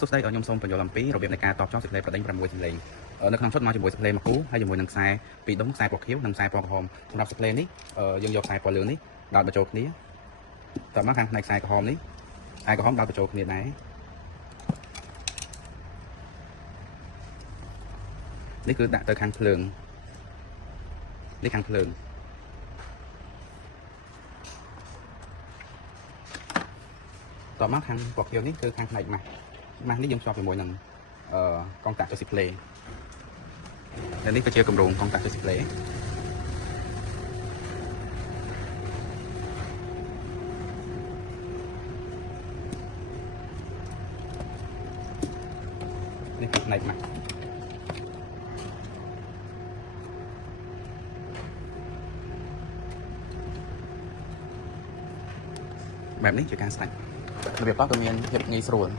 សុខស្ដីខ្ញុំសូមបញ្យល់អំពីរបៀបនៃការតបចោលសិលេបប្រដេញ6សិលេងនៅក្នុងឈុតមកជាមួយសិលេមកគូហើយជាមួយនឹងខ្សែ2ដុំខ្សែពណ៌ខៀវនិងខ្សែពណ៌ក្រហមសម្រាប់សិលេនេះយើងយកខ្សែពណ៌លឿងនេះដោតបញ្ចូលគ្នាតមកខាងផ្នែកខ្សែក្រហមនេះខ្សែក្រហមដោតបញ្ចូលគ្នាដែរនេះគឺដាក់ទៅខាងភ្លើងនេះខាងភ្លើងតមកខាងពណ៌ខៀវនេះគឺខាងផ្នែកម៉ាស់នេះយើងភ្ជាប់ជាមួយនឹងកងតាក់ Joseph Play และនេះគឺជាគម្រោងកងតាក់ Joseph Play នេះគឺផ្នែកម៉ាស់បែបនេះជាការស្ដាច់របៀបតោះក៏មានភាពងាយស្រួល